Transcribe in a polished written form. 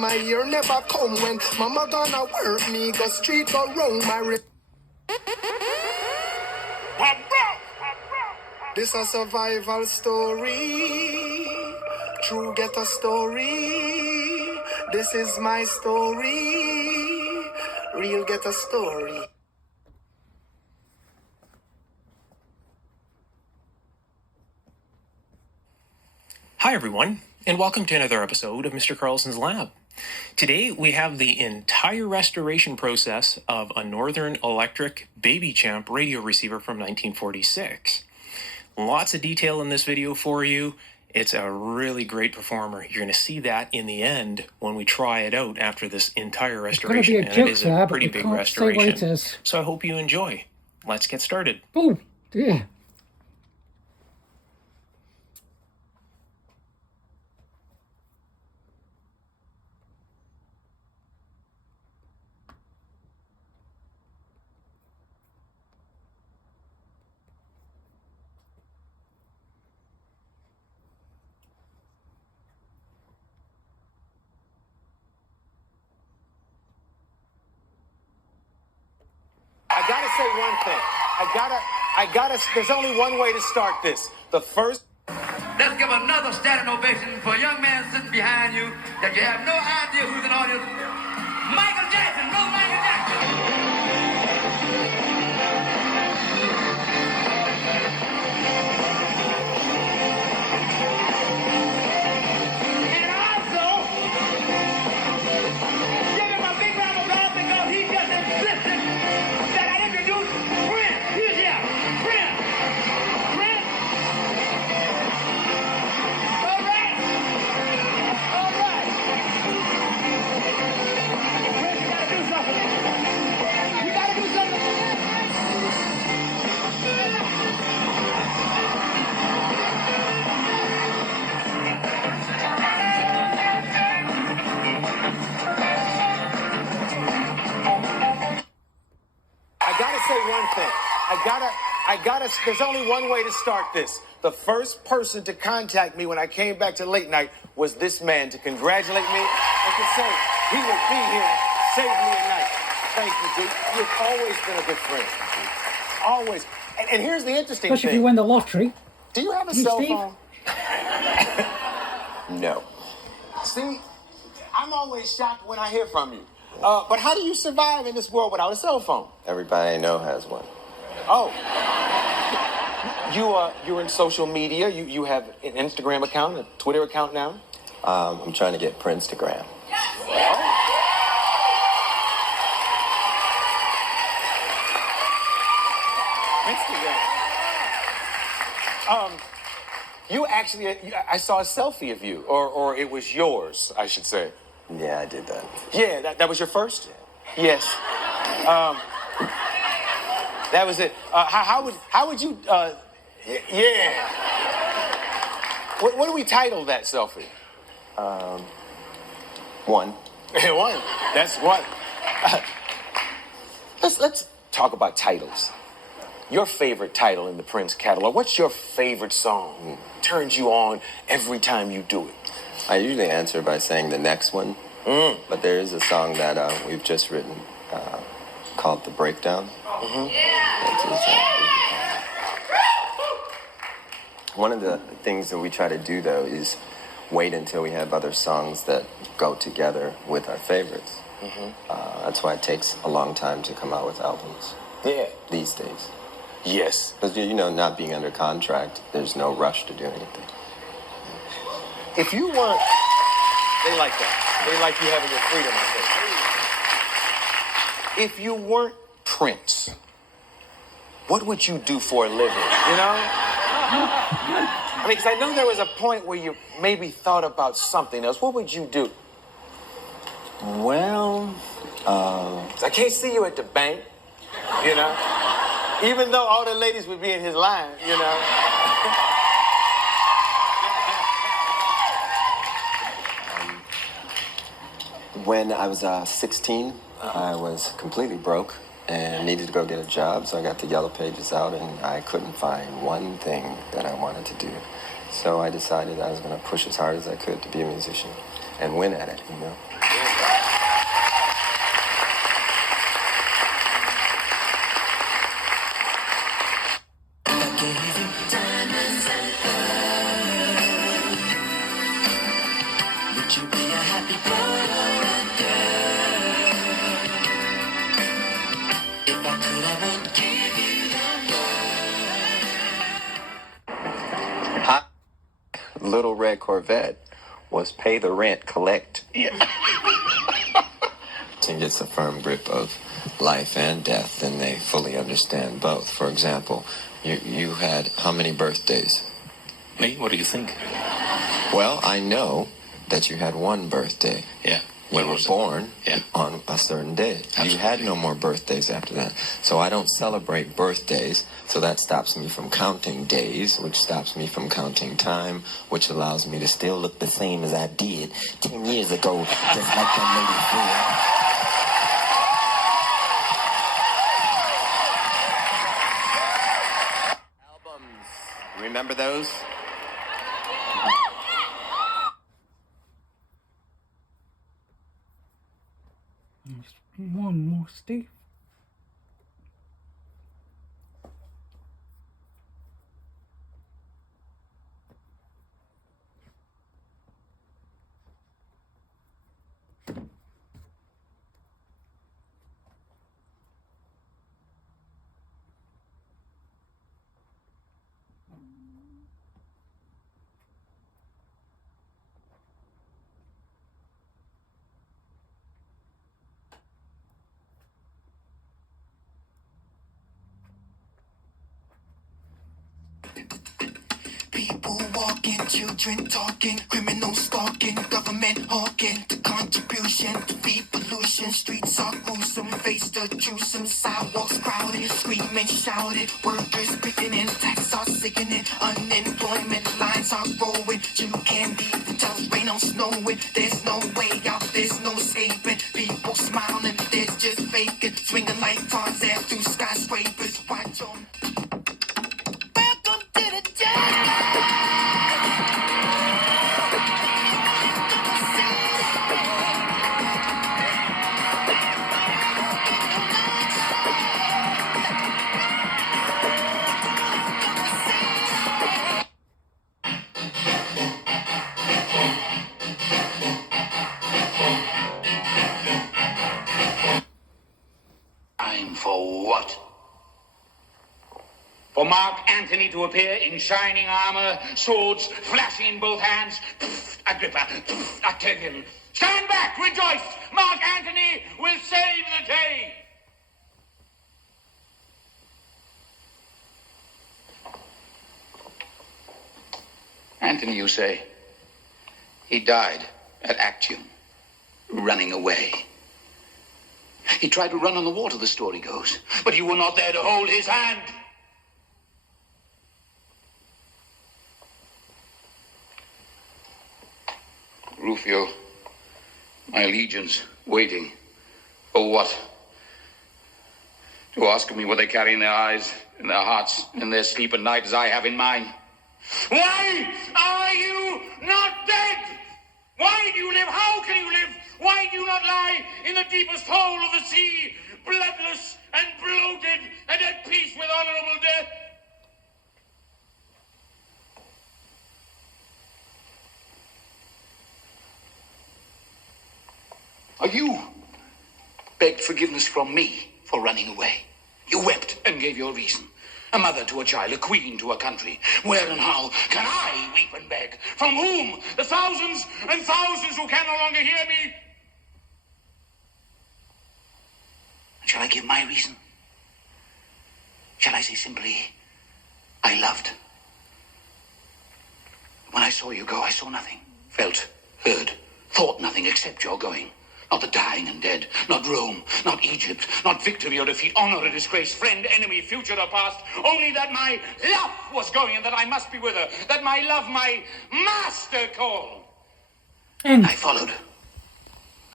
my year never come when mama gonna work me, go street, go roam my This a survival story, true get a story. This is my story, real get a story. Hi everyone, and welcome to another episode of Mr. Carlson's Lab. Today we have the entire restoration process of a Northern Electric Baby Champ radio receiver from 1946. Lots of detail in this video for you. It's a really great performer. You're going to see that in the end when we try it out after this entire restoration. And it is a pretty big restoration. So I hope you enjoy. Let's get started. Oh, dear. I gotta say one thing. There's only one way to start this. The first. Let's give another standing ovation for a young man sitting behind you that you have no idea who's in the audience. Michael Jackson, no Michael Jackson. And also, give him a big round of applause because he just insisted that I introduce Prince. He's here. Prince. Prince. All right. All right. Prince, you gotta do something. You gotta do something. I gotta say one thing. There's only one way to start this. The first person to contact me when I came back to late night was this man to congratulate me and to say he would be here and save me a night. Thank you, Duke. You've always been a good friend. Always. And here's the interesting Especially thing. if you win the lottery. Do you have a You, cell Steve? phone? No. See, I'm always shocked when I hear from you. But how do you survive in this world without a cell phone? Everybody I know has one. Oh. You're in social media. You have an Instagram account, a Twitter account now? I'm trying to get Prince-tagram. Instagram. You actually, I saw a selfie of you, or it was yours, I should say. Yeah, I did that. Yeah, that was your first? Yes. That was it. How would you, yeah. What do we title that selfie? One. One. That's one. Let's talk about titles. Your favorite title in the Prince catalog. What's your favorite song? Turns you on every time you do it. I usually answer by saying the next one. But there is a song that we've just written called The Breakdown. One of the things that we try to do, though, is wait until we have other songs that go together with our favorites. That's why it takes a long time to come out with albums. Yeah. These days. Yes. Because, not being under contract, there's no rush to do anything. If you weren't, they like that. They like you having your freedom, I think. If you weren't Prince, what would you do for a living, I mean, because I know there was a point where you maybe thought about something else. What would you do? Well, 'Cause I can't see you at the bank, Even though all the ladies would be in his line, When I was 16, I was completely broke and needed to go get a job, so I got the Yellow Pages out and I couldn't find one thing that I wanted to do. So I decided I was going to push as hard as I could to be a musician and win at it, Hot Little Red Corvette was pay the rent, collect. Yeah. And gets a firm grip of life and death, then they fully understand both. For example, you had how many birthdays? Me? What do you think? Well, I know that you had one birthday. Yeah. You were born on a certain day. Absolutely. You had no more birthdays after that. So I don't celebrate birthdays, so that stops me from counting days, which stops me from counting time, which allows me to still look the same as I did 10 years ago, just like the lady said. Remember those? One more, Steve. People walking, children talking, criminals stalking, government hawking, the contribution to feed pollution. Streets are gruesome, face the truth, sidewalks crowded, screaming, shouted, workers picking, taxes are sickening, unemployment lines are growing. You can't even tell rain or snowing. There's no way out, there's no escaping. People smiling, there's just faking, swinging like Tarzan through skyscrapers. Watch on. Welcome to the jungle. Time for what? For Mark Antony to appear in shining armor, swords flashing in both hands. Pfft, Agrippa, pfft, Octavian. Stand back, rejoice! Mark Antony will save the day! Antony, you say? He died at Actium, running away. He tried to run on the water, the story goes, but you were not there to hold his hand. Rufio, my legions waiting. For what? To ask of me what they carry in their eyes, in their hearts, in their sleep at night as I have in mine. Why are you not dead? Why do you live? How can you live? Why do you not lie in the deepest hole of the sea, bloodless and bloated and at peace with honorable death? You begged forgiveness from me for running away. You wept and gave your reason. A mother to a child, a queen to a country. Where and how can I weep and beg? From whom? The thousands and thousands who can no longer hear me? Shall I give my reason? Shall I say simply, I loved? When I saw you go, I saw nothing, felt, heard, thought nothing except your going. Not the dying and dead, not Rome, not Egypt, not victory or defeat, honor or disgrace, friend, enemy, future or past. Only that my love was going and that I must be with her. That my love, my master called. And I followed.